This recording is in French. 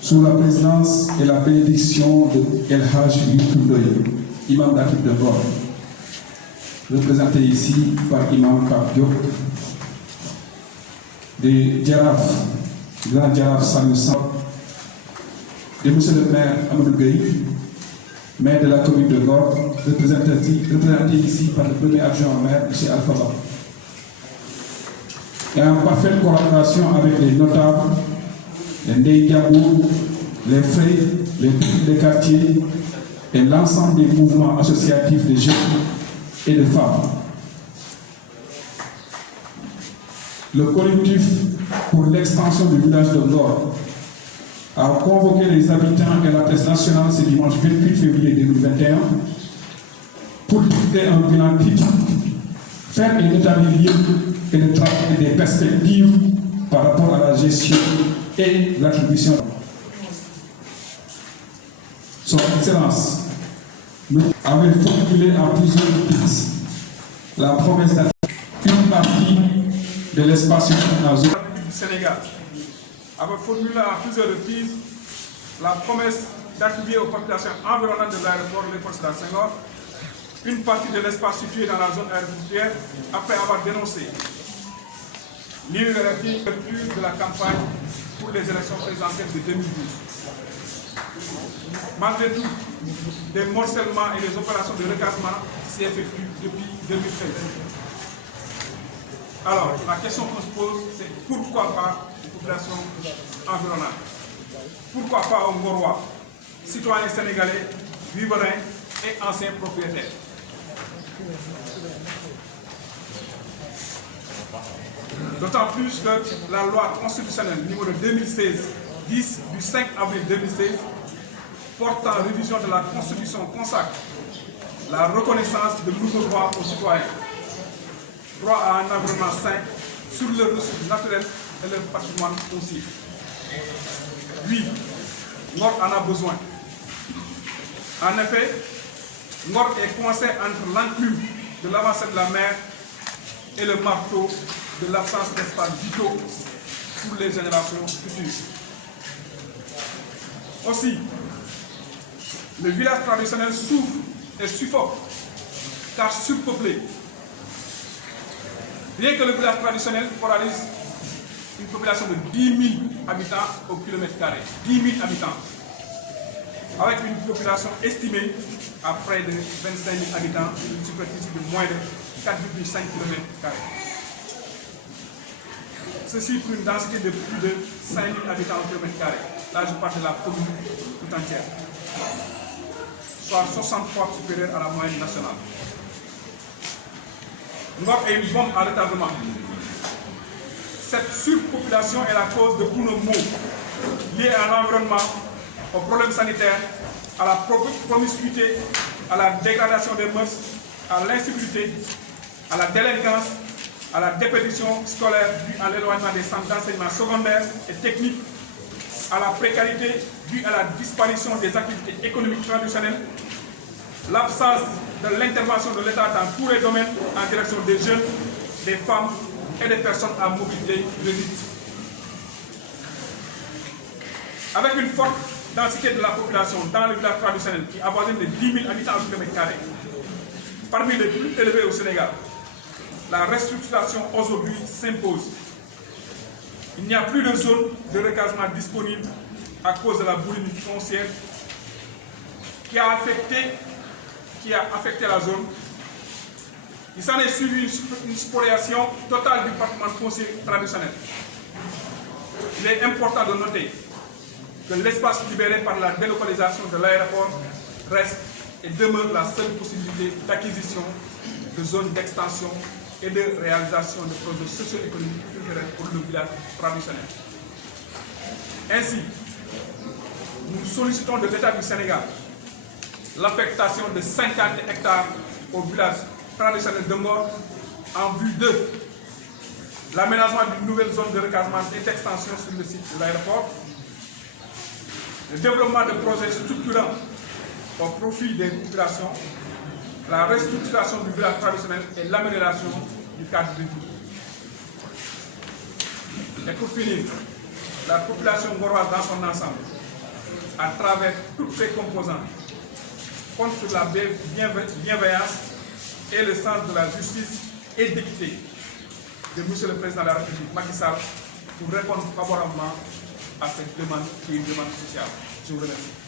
Sous la présidence et la bénédiction de El Hadj Youssou, imam d'Afrique de Ngor, représenté ici par Imam Pape Diop, de Djaraf, Grand Djaraf Saliou Samb, de M. le maire Amadou Gueye, maire de la commune de Ngor, représenté ici par le premier adjoint au maire, M. Alpha Ba. Et en parfaite collaboration avec les notables, les Ndeye Diabou, les frères, les publics des quartiers et l'ensemble des mouvements associatifs de jeunes et de femmes. Le collectif pour l'extension du village de Ngor a convoqué les habitants et la presse nationale ce dimanche 28 février 2021 pour discuter un bilan critique, faire un état des lieux et de travailler des perspectives par rapport à la gestion et l'attribution. Son Excellence nous avait formulé à plusieurs reprises la promesse d'attribuer une partie de l'espace du Sénégal avait formulé à plusieurs reprises la promesse d'attribuer aux populations environnantes de l'aéroport Léopold Sédar Senghor une partie de l'espace situé dans la zone aéroportuaire après avoir dénoncé l'irrégularité de la campagne pour les élections présidentielles de 2012. Malgré tout, des morcellements et des opérations de recasement s'y effectuent depuis 2013. Alors, la question qu'on se pose, c'est pourquoi pas les populations environnantes? Pourquoi pas aux Ngorois, citoyens sénégalais, riverains et anciens propriétaires? D'autant plus que la loi constitutionnelle numéro 2016-10 du 5 avril 2016 portant révision de la Constitution consacre la reconnaissance de nouveaux droits aux citoyens. Droit à un environnement sain sur leurs ressources naturelles et leur patrimoine foncier. Oui, Ngor en a besoin. En effet, Ngor est coincé entre l'enclume de l'avancée de la mer et le marteau de l'absence d'espace vitaux pour les générations futures. Aussi, le village traditionnel souffre et suffoque car surpeuplé. Bien que le village traditionnel polarise une population de 10 000 habitants au kilomètre carré. 10 000 habitants. Avec une population estimée à près de 25 000 habitants, une superficie de moins de 4,5 km². Ceci pour une densité de plus de 5 000 habitants au kilomètre carré. Là, je parle de la commune tout entière. Soit 60 fois supérieure à la moyenne nationale. Ngor est une bombe à retardement. Cette surpopulation est la cause de tous nos maux liés à l'environnement, aux problèmes sanitaires, à la promiscuité, à la dégradation des mœurs, à l'insécurité, à la délinquance, à la déperdition scolaire due à l'éloignement des centres d'enseignement secondaire et technique, à la précarité due à la disparition des activités économiques traditionnelles, l'absence de l'intervention de l'État dans tous les domaines en direction des jeunes, des femmes et des personnes à mobilité réduite. Avec une forte densité de la population dans le village traditionnel qui avoisine de 10 000 habitants au kilomètre carré, parmi les plus élevés au Sénégal, la restructuration aujourd'hui s'impose. Il n'y a plus de zone de recasement disponible à cause de la boulimie foncière qui a affecté la zone. Il s'en est suivi une spoliation totale du patrimoine foncier traditionnel. Il est important de noter que l'espace libéré par la délocalisation de l'aéroport reste et demeure la seule possibilité d'acquisition de zones d'extension et de réalisation de projets socio-économiques et culturels pour le village traditionnel. Ainsi, nous sollicitons de l'État du Sénégal l'affectation de 50 hectares au village traditionnel de Ngor en vue de l'aménagement d'une nouvelle zone de recasement et d'extension sur le site de l'aéroport, le développement de projets structurants au profit des populations, la restructuration du village traditionnel et l'amélioration du cadre de vie. Et pour finir, la population ngoroise dans son ensemble, à travers toutes ses composantes, compte sur la bienveillance et le sens de la justice et d'équité de M. le Président de la République, Macky Sall, pour répondre favorablement à cette demande qui est une demande sociale. Je vous remercie.